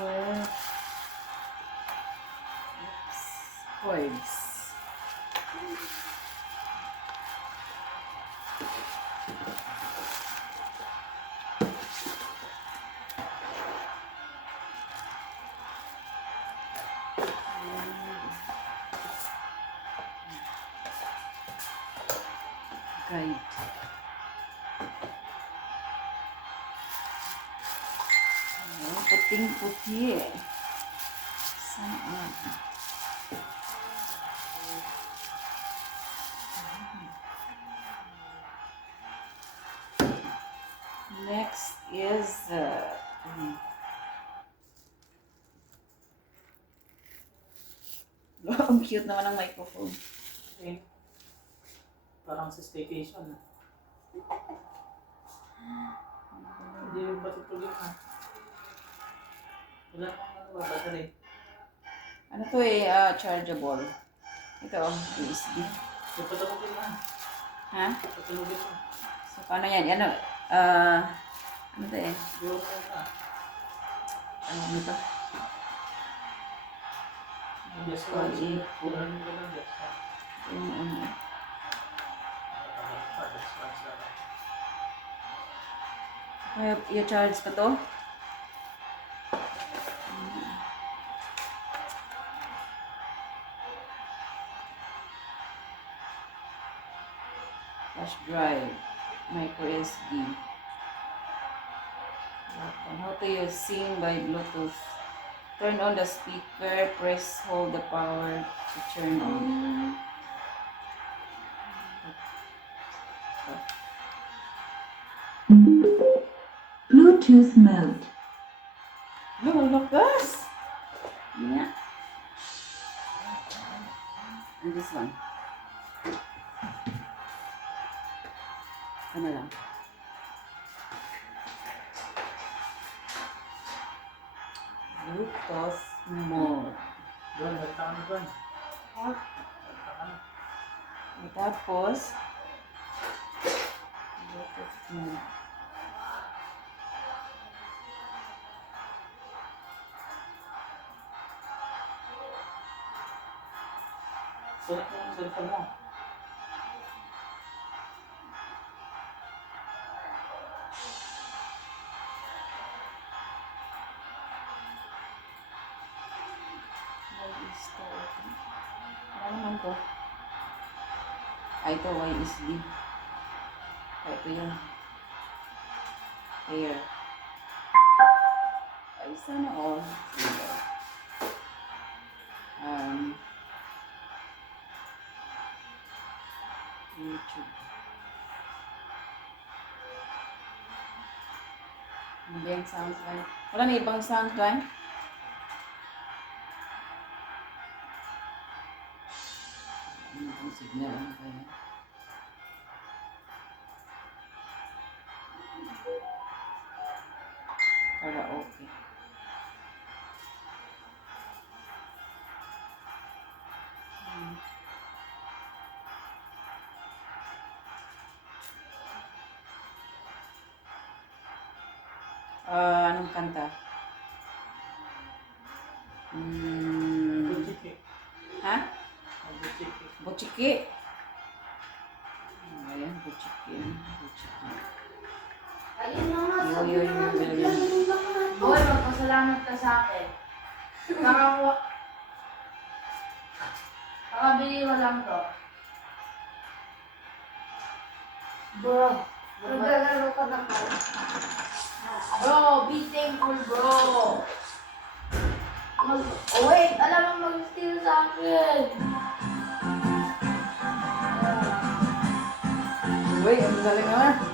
Well, chords. Guide. Puting-puti eh. Saan? Next is ang cute naman ng microphone. Okay. Parang sa staycation. Hindi yung patutulog na. Wala kang battery. Ano to eh, chargeable. Ito, USB. Patulogin na. Ha? Patulogin na. So, paano yan? Ano, ano to eh? Yung na. Ano to? Yes, one. Kulang mo lang. Yung ano. Kaya i-charge pa to? Flash drive, micro SD. How to use sing by Bluetooth. Turn on the speaker, press hold the power to turn on. Bluetooth mode. Lumakas! Yeah. And this one. Ano lang. Bluetooth mode. Doon, nagtakan na doon. Tapos, Bluetooth mode. Sulat mo yung cellphone mo. Why is to open? Ano naman to? Ito YSD. Ito yun. Here. Ay, sana all. YouTube. Ano ba yung sounds line? Wala na ibang sounds line? Ano itong signal? Ano kaya? Karaoke. Anong kanta? Buchiki. Ha? Buchiki. Buchiki. Ayan, buchikin. Buchikin. Ayun na nga, Yo, sabi yo, na nga, yo, yo, bigyan yo. mo lang nga. Boy, magpasalamat ka sa akin. Kakabili ko lang to. Bro, maglalaro ka na pala. Bro, be thankful, bro. Oh wait, alam mo mag-steal sa akin. Uy, ang galing naman.